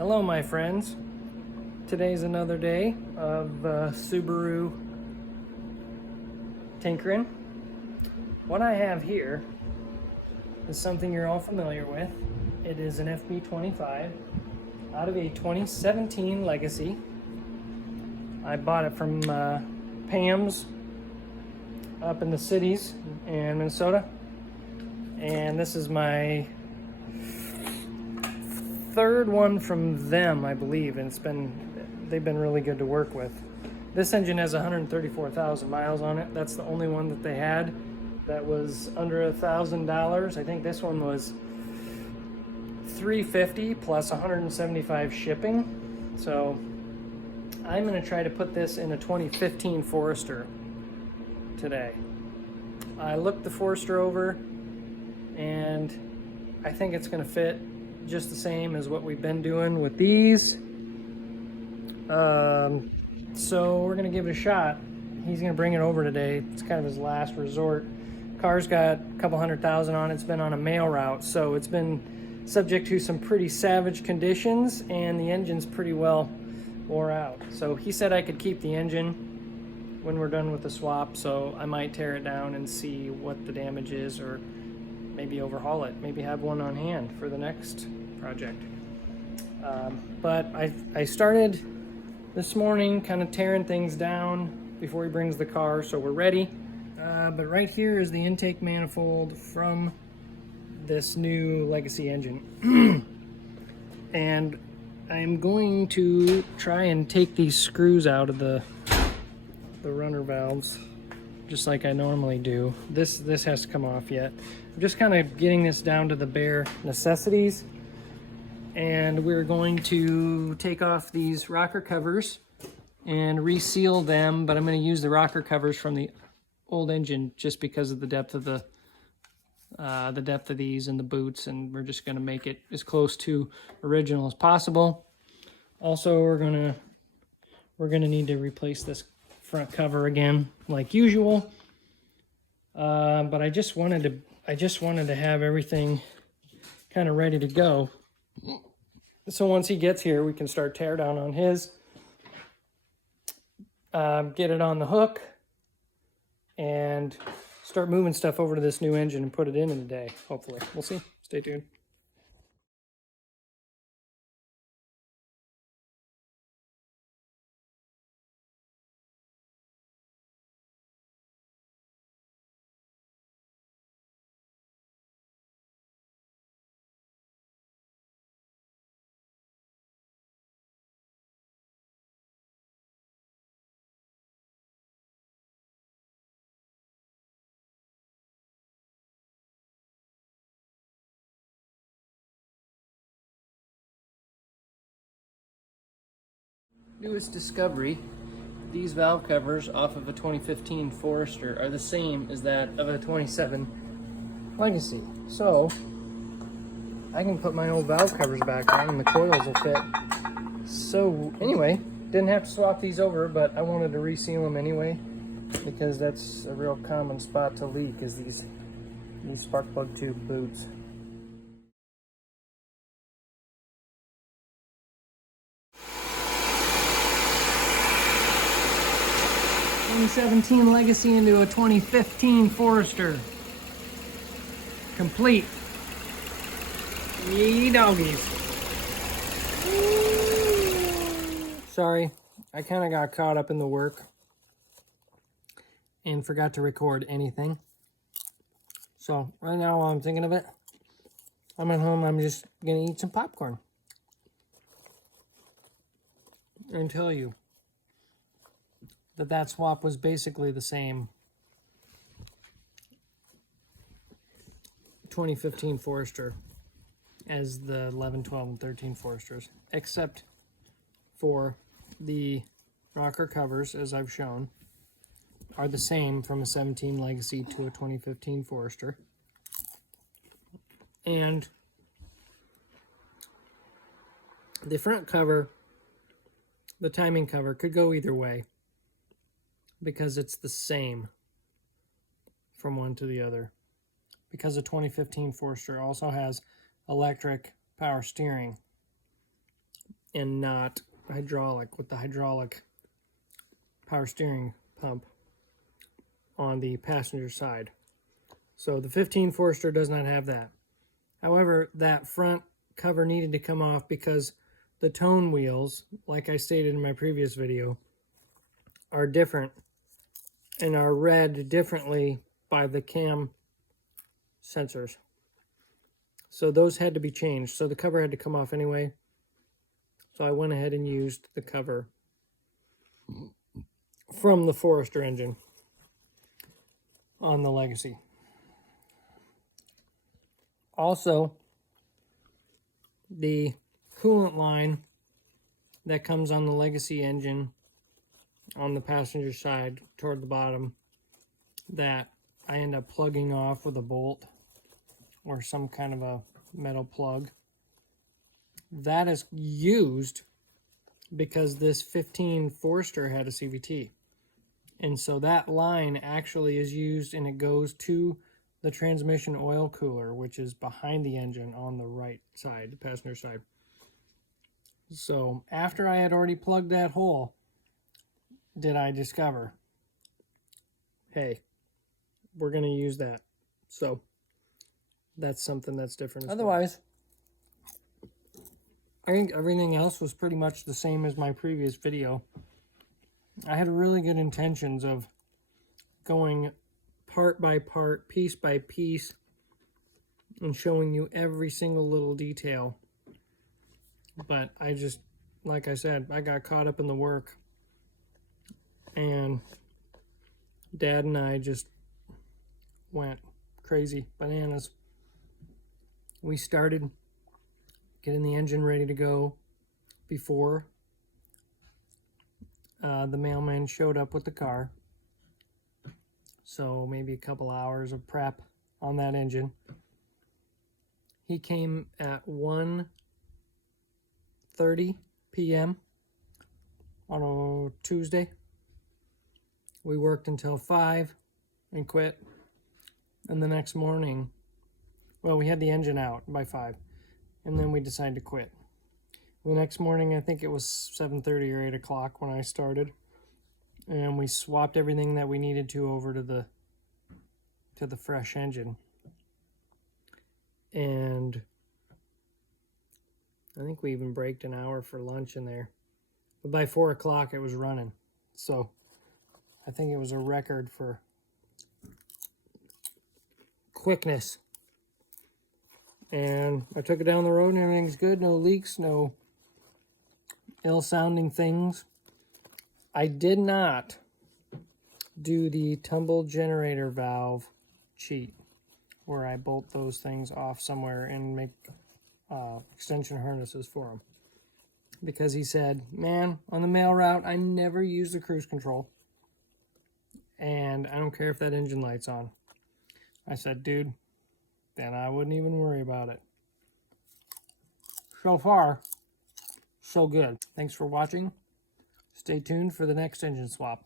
Hello, my friends. Today's another day of Subaru tinkering. What I have here is something you're all familiar with. It is an FB25 out of a 2017 Legacy. I bought it from Pam's up in the cities in Minnesota, and this is my third one from them, I believe, and they've been really good to work with. This engine has 134,000 miles on it. That's the only one that they had that was under $1,000. I think this one was $350 plus 175 shipping. So I'm going to try to put this in a 2015 Forester today. I looked the Forester over, and I think it's going to fit just the same as what we've been doing with these. So we're gonna give it a shot. He's gonna bring it over today. It's kind of his last resort. Car's got a couple 100,000 on it. It's been on a mail route, so it's been subject to some pretty savage conditions, and the engine's pretty well wore out. So he said I could keep the engine when we're done with the swap, so I might tear it down and see what the damage is, or maybe overhaul it, maybe have one on hand for the next project. But I started this morning kind of tearing things down before he brings the car, so we're ready. But right here is the intake manifold from this new Legacy engine. And I'm going to try and take these screws out of the runner valves, just like I normally do. This has to come off yet. I'm just kind of getting this down to the bare necessities, and we're going to take off these rocker covers and reseal them, but I'm going to use the rocker covers from the old engine just because of the depth of these and the boots, and we're just going to make it as close to original as possible. Also, we're going to need to replace this front cover again like usual. But I just wanted to have everything kind of ready to go. So once he gets here, we can start tear down on his, get it on the hook, and start moving stuff over to this new engine and put it in a day, hopefully. We'll see. Stay tuned. Newest discovery: these valve covers off of a 2015 Forester are the same as that of a 27 Legacy. So I can put my old valve covers back on and the coils will fit. So anyway, didn't have to swap these over, but I wanted to reseal them anyway, because that's a real common spot to leak, is these spark plug tube boots. 2017 Legacy into a 2015 Forester. Complete. Yee doggies. Sorry, I kind of got caught up in the work and forgot to record anything. So right now, while I'm thinking of it, I'm at home, I'm just gonna eat some popcorn and tell you that swap was basically the same 2015 Forester as the 11, 12, and 13 Foresters, except for the rocker covers, as I've shown, are the same from a 17 Legacy to a 2015 Forester. And the front cover, the timing cover, could go either way, because it's the same from one to the other. Because the 2015 Forester also has electric power steering, and not hydraulic, with the hydraulic power steering pump on the passenger side. So the 15 Forester does not have that. However, that front cover needed to come off because the tone wheels, like I stated in my previous video, are different and are read differently by the cam sensors. So those had to be changed. So the cover had to come off anyway. So I went ahead and used the cover from the Forester engine on the Legacy. Also, the coolant line that comes on the Legacy engine on the passenger side toward the bottom, that I end up plugging off with a bolt or some kind of a metal plug, that is used because this 15 Forester had a CVT. And so that line actually is used, and it goes to the transmission oil cooler, which is behind the engine on the right side, the passenger side. So after I had already plugged that hole, did I discover, hey, we're going to use that. So that's something that's different. Otherwise, I think everything else was pretty much the same as my previous video. I had really good intentions of going part by part, piece by piece, and showing you every single little detail. But I just, like I said, I got caught up in the work. And Dad and I just went crazy bananas. We started getting the engine ready to go before the mailman showed up with the car. So maybe a couple hours of prep on that engine. He came at 1:30 p.m. on a Tuesday. We worked until 5 and quit. And the next morning, well, we had the engine out by 5, and then we decided to quit. The next morning, I think it was 7:30 or 8 o'clock when I started, and we swapped everything that we needed to over to the fresh engine. And I think we even braked an hour for lunch in there. But by 4 o'clock, it was running. So I think it was a record for quickness. And I took it down the road and everything's good. No leaks, no ill-sounding things. I did not do the tumble generator valve cheat, where I bolt those things off somewhere and make extension harnesses for them. Because he said, man, on the mail route, I never use the cruise control. And I don't care if that engine light's on. I said, dude, then I wouldn't even worry about it. So far, so good. Thanks for watching. Stay tuned for the next engine swap.